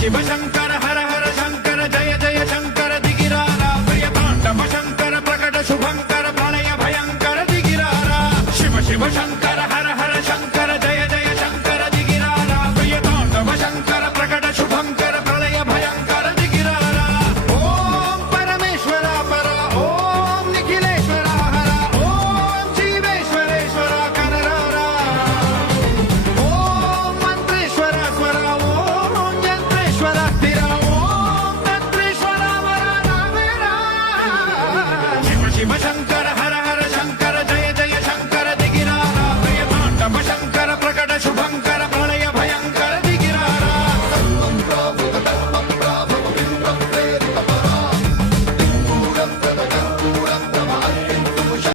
शिव शंकर हर हर शंकर जय जय शंकर दिगिरारा प्रियतांडव शंकर प्रकट शुभंकर प्रणय भयंकर दिगिरारा शिव शिव शंकर